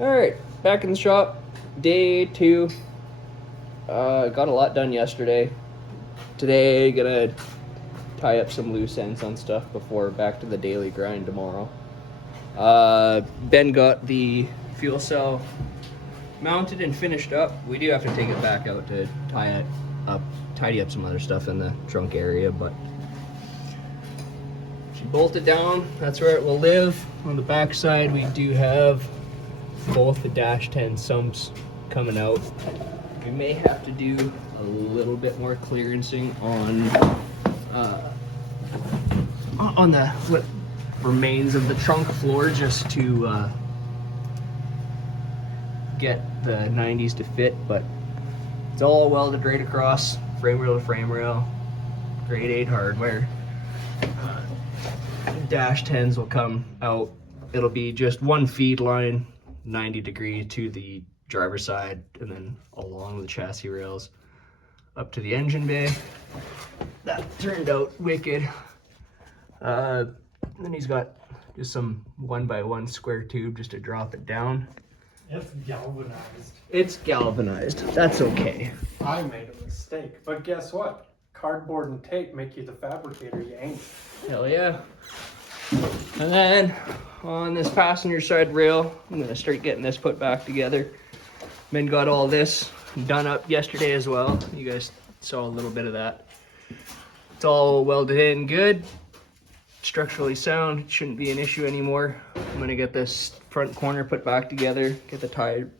Alright, back in the shop. Day 2. Got a lot done yesterday. Today, gonna tie up some loose ends on stuff before back to the daily grind tomorrow. Ben got the fuel cell mounted and finished up. We do have to take it back out to tie it up, tidy up some other stuff in the trunk area, but she bolted down. That's where it will live. On the back side, we do have both the dash 10 sumps coming out. We may have to do a little bit more clearancing on the what remains of the trunk floor just to get the 90s to fit, but it's all welded right across, frame rail to frame rail, grade 8 hardware. Dash 10s will come out. It'll be just one feed line, 90 degree to the driver's side, and then along the chassis rails up to the engine bay. That turned out wicked. Then he's got just some 1x1 square tube just to drop it down. It's galvanized. It's galvanized. That's okay. I made a mistake, but guess what? Cardboard and tape make you the fabricator, you ain't. Hell yeah. And then on this passenger side rail, I'm gonna start getting this put back together. Ben got all this done up yesterday as well. You guys saw a little bit of that. It's all welded in good, structurally sound. It shouldn't be an issue anymore. I'm gonna get this front corner put back together, get the tire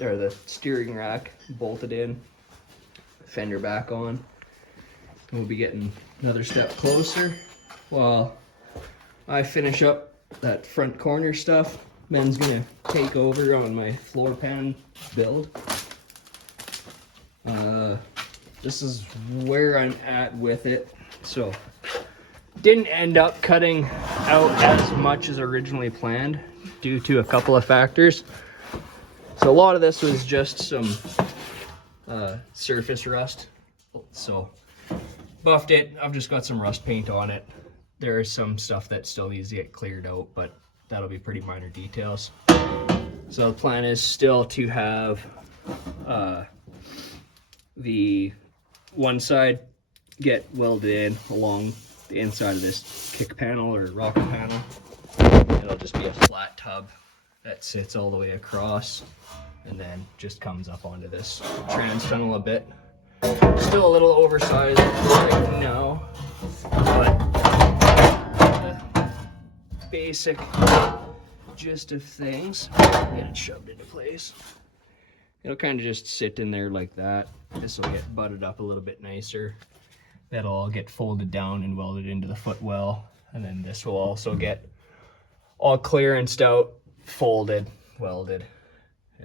or the steering rack bolted in, fender back on. We'll be getting another step closer while I finish up that front corner stuff. Ben's gonna take over on my floor pan build. This is where I'm at with it. So, didn't end up cutting out as much as originally planned due to a couple of factors. So a lot of this was just some surface rust. So buffed it. I've just got some rust paint on it. There is some stuff that still needs to get cleared out, but that'll be pretty minor details. So the plan is still to have the one side get welded in along the inside of this kick panel or rocker panel. It'll just be a flat tub that sits all the way across and then just comes up onto this trans tunnel a bit. Still a little oversized right now, but the basic gist of things, get it shoved into place. It'll kind of just sit in there like that. This will get butted up a little bit nicer. That'll all get folded down and welded into the footwell. And then this will also get all clearanced out, folded, welded,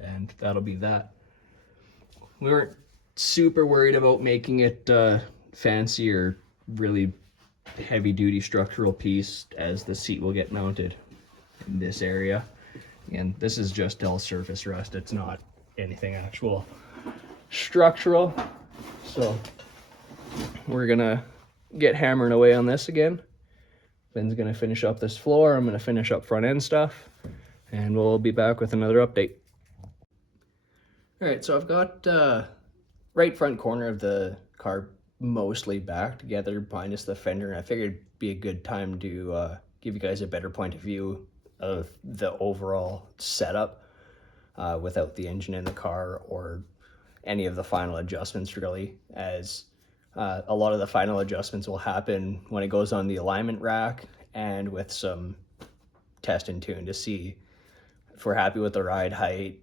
and that'll be that. We weren't super worried about making it fancy or really heavy duty structural piece, as the seat will get mounted in this area. And this is just all surface rust. It's not anything actual structural. So we're gonna get hammering away on this again. Ben's gonna finish up this floor. I'm gonna finish up front end stuff, and we'll be back with another update. All right, so I've got right front corner of the car mostly back together, minus the fender. I figured it'd be a good time to give you guys a better point of view of the overall setup without the engine in the car or any of the final adjustments, really, as a lot of the final adjustments will happen when it goes on the alignment rack and with some test and tune to see if we're happy with the ride height.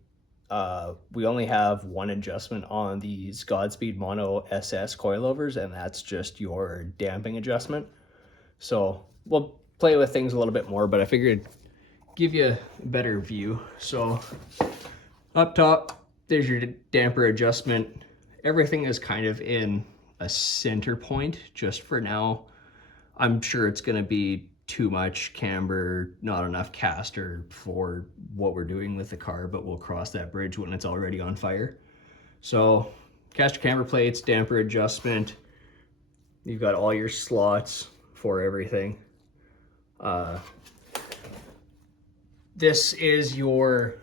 We only have one adjustment on these Godspeed Mono SS coilovers, and that's just your damping adjustment. So we'll play with things a little bit more, but I figured give you a better view. So up top, there's your damper adjustment. Everything is kind of in a center point just for now. I'm sure it's gonna be too much camber, not enough caster for what we're doing with the car, but we'll cross that bridge when it's already on fire. So caster camber plates, damper adjustment, you've got all your slots for everything. This is your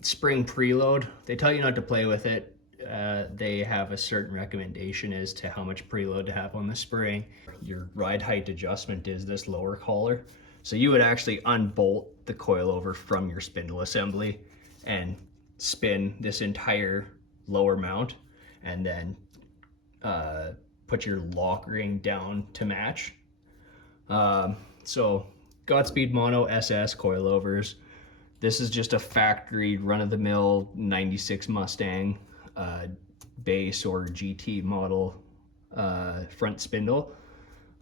spring preload. They tell you not to play with it. They have a certain recommendation as to how much preload to have on the spring. Your ride height adjustment is this lower collar. So you would actually unbolt the coilover from your spindle assembly and spin this entire lower mount, and then put your lock ring down to match. So Godspeed Mono SS coilovers. This is just a factory run-of-the-mill 96 Mustang base or GT model front spindle.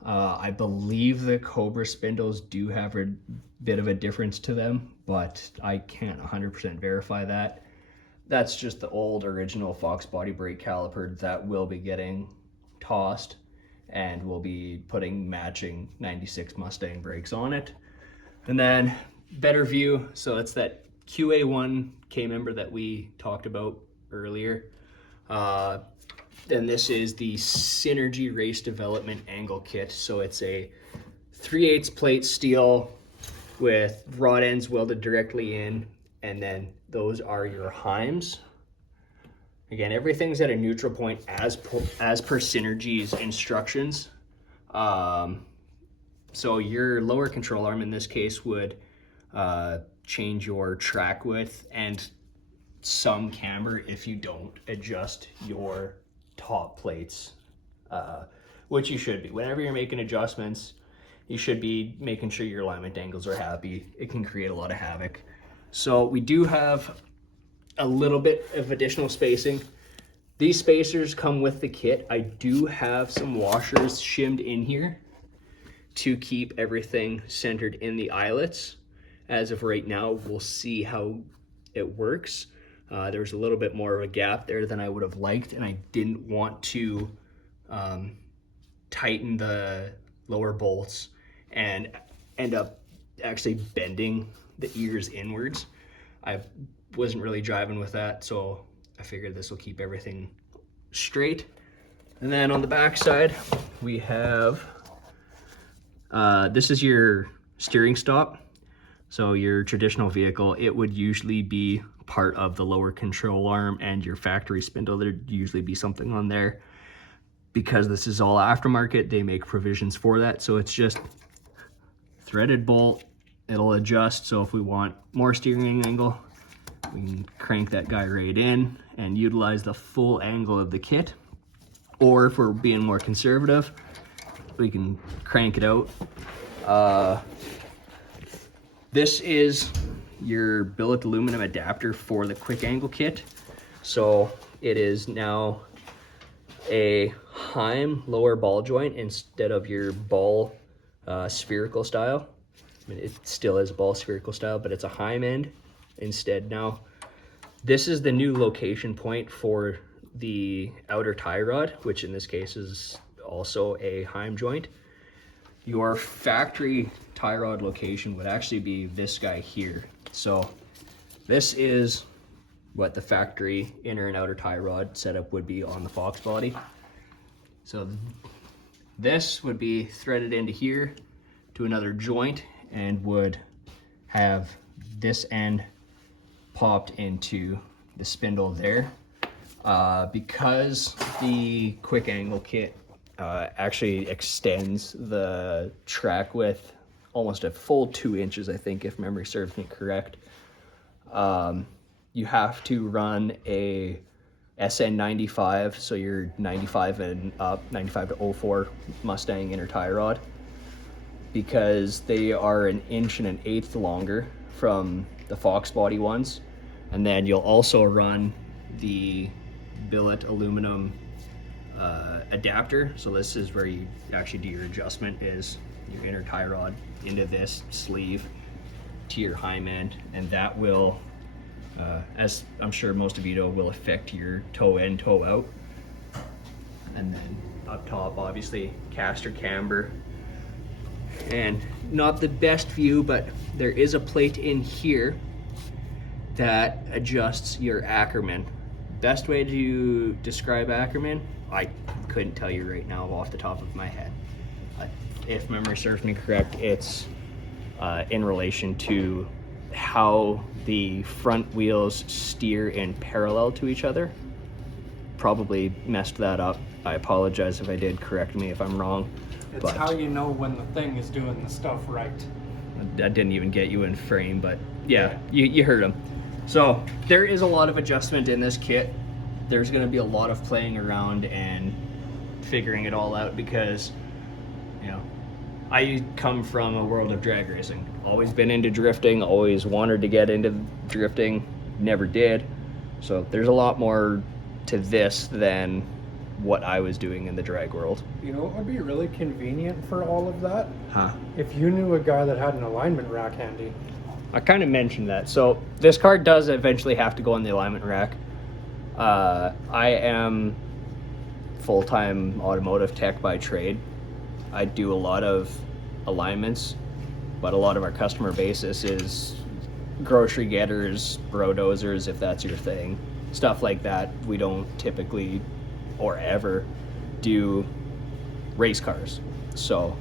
I believe the Cobra spindles do have a bit of a difference to them, but I can't 100% verify that. That's just the old original Fox body brake caliper that will be getting tossed, and we'll be putting matching 96 Mustang brakes on it. And then better view, so it's that QA1 K-member that we talked about earlier. Then this is the Synergy Race Development Angle Kit. So it's a 3/8 plate steel with rod ends welded directly in, and then those are your heims. Again, everything's at a neutral point as per Synergy's instructions. So your lower control arm in this case would change your track width and some camber if you don't adjust your top plates, which you should be. Whenever you're making adjustments, you should be making sure your alignment angles are happy. It can create a lot of havoc. So we do have a little bit of additional spacing. These spacers come with the kit. I do have some washers shimmed in here to keep everything centered in the eyelets. As of right now, we'll see how it works. There's a little bit more of a gap there than I would have liked, and I didn't want to tighten the lower bolts and end up actually bending the ears inwards. I wasn't really driving with that, so I figured this will keep everything straight. And then on the back side, we have, this is your steering stop. So your traditional vehicle, it would usually be part of the lower control arm and your factory spindle. There'd usually be something on there. Because this is all aftermarket, they make provisions for that. So it's just threaded bolt. It'll adjust. So if we want more steering angle, we can crank that guy right in and utilize the full angle of the kit. Or if we're being more conservative, we can crank it out. This is your billet aluminum adapter for the quick angle kit. So it is now a Heim lower ball joint instead of your ball spherical style. I mean, it still is ball spherical style, but it's a Heim end instead now. This is the new location point for the outer tie rod, which in this case is also a Heim joint. Your factory tie rod location would actually be this guy here. So this is what the factory inner and outer tie rod setup would be on the Fox body. So this would be threaded into here to another joint and would have this end popped into the spindle there. Because the quick angle kit actually extends the track width almost a full 2 inches, I think, if memory serves me correct. You have to run a SN95, so your 95 and up, 95 to 04 Mustang inner tie rod, because they are 1 1/8 inches longer from the Fox body ones. And then you'll also run the billet aluminum adapter. So this is where you actually do your adjustment, is your inner tie rod into this sleeve to your Heim end, and that will, as I'm sure most of you know, will affect your toe in, toe out. And then up top, obviously, caster camber. And not the best view, but there is a plate in here that adjusts your Ackerman. Best way to describe Ackerman, I couldn't tell you right now off the top of my head. If memory serves me correct, it's in relation to how the front wheels steer in parallel to each other. Probably messed that up. I apologize if I did. Correct me if I'm wrong. It's but how you know when the thing is doing the stuff right. I didn't even get you in frame, but yeah. You heard him. So there is a lot of adjustment in this kit. There's going to be a lot of playing around and figuring it all out because, you know, I come from a world of drag racing. Always been into drifting, always wanted to get into drifting, never did. So there's a lot more to this than what I was doing in the drag world. You know what would be really convenient for all of that? Huh. If you knew a guy that had an alignment rack handy. I kind of mentioned that. So this car does eventually have to go on the alignment rack. I am full-time automotive tech by trade. I do a lot of alignments, but a lot of our customer basis is grocery getters, brodozers, if that's your thing. Stuff like that. We don't typically or ever do race cars. So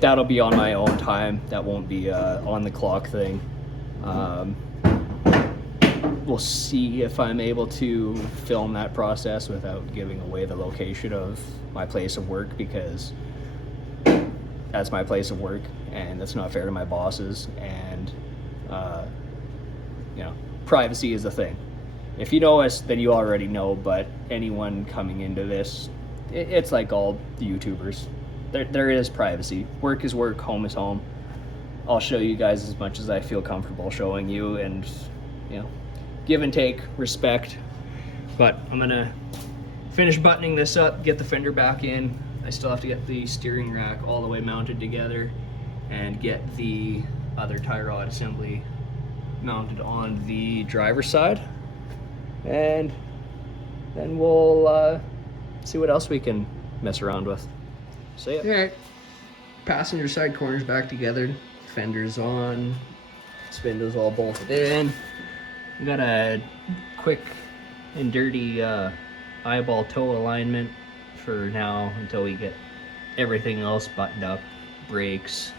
that'll be on my own time. That won't be on the clock thing. We'll see if I'm able to film that process without giving away the location of my place of work, because that's my place of work and that's not fair to my bosses, and you know, privacy is a thing. If you know us, then you already know, but anyone coming into this, it's like all the YouTubers. There is privacy. Work is work, home is home. I'll show you guys as much as I feel comfortable showing you, and you know, give and take, respect. But I'm gonna finish buttoning this up, get the fender back in. I still have to get the steering rack all the way mounted together and get the other tie rod assembly mounted on the driver's side. And then we'll see what else we can mess around with. See ya. All right, passenger side corners back together, fenders on, spindles all bolted in. We got a quick and dirty eyeball toe alignment for now until we get everything else buttoned up. Brakes,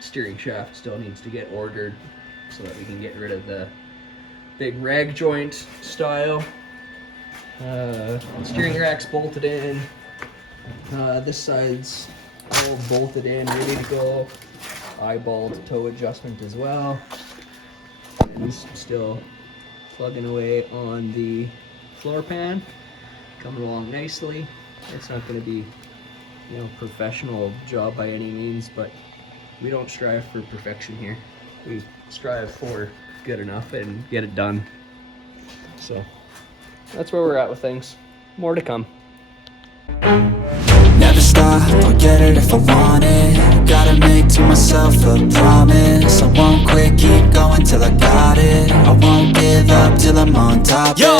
steering shaft still needs to get ordered so that we can get rid of the big rag joint style. Steering rack's bolted in. This side's all bolted in, ready to go. Eyeballed toe adjustment as well. And still plugging away on the floor pan. Coming along nicely. It's not going to be, you know, professional job by any means, but we don't strive for perfection here. We strive for good enough and get it done. So that's where we're at with things. More to come. Never stop, I'll get it if I want it. Gotta make to myself a promise. I won't quit, keep going till I got it. I won't give up till I'm on top. Yo!